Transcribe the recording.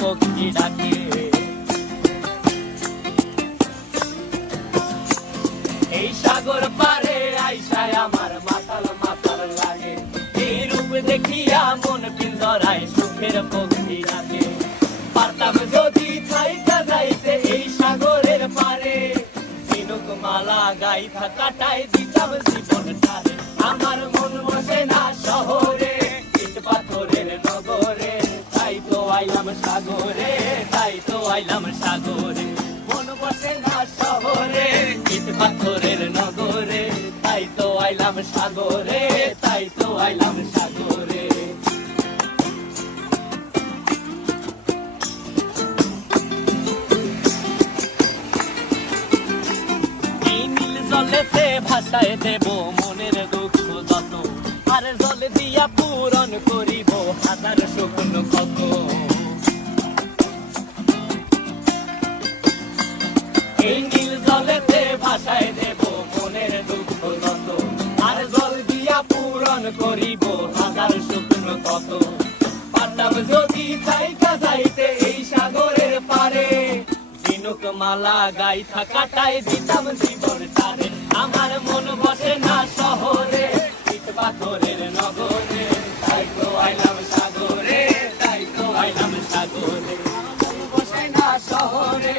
পক্ষী ডাকে। এই সাগর পারে আইসায় আমার মাতাল মাতাল লাগে, এই রূপ দেখিয়া মন পিঞ্জরায় সুখের পক্ষী ডাকে। পারতাম যদি থাইকা যাইতে এই সাগরের পারে, ঝিনুক মালা গাইথা কাটাই দিতাম জীবনটারে। আমার মন বসে না শহরে, ইট পাথরের নগরে, তাই তো আইলাম সাগরে, তাই তো আইলাম সাগরে। মন বসে না শহরে, ইট পাথরের নগরে, তাই তো আইলাম সাগরে, তাই তো আইলাম সাগরে। জলেতে ভাসায় দেব মনের দুঃখ যত, আর জল দিয়া পূরণ করিব হাজার শুকনো ক্ষত। এই নীল জলেতে ভাসায় দেব মনের দুঃখ যত, আর জল দিয়া পূরণ করিব হাজার শুকনো ক্ষত। পারতাম যদি থাইকা যাইতে এই সাগরের পারে, ঝিনুক মালা গাইথা কাটাই দিতাম জীবনটারে। আমার মন বসে না শহরে, ইট পাথরের নগরে, তাই তো আইলাম সাগরে, তাই তো আইলাম সাগরে। মন বসে না শহরে,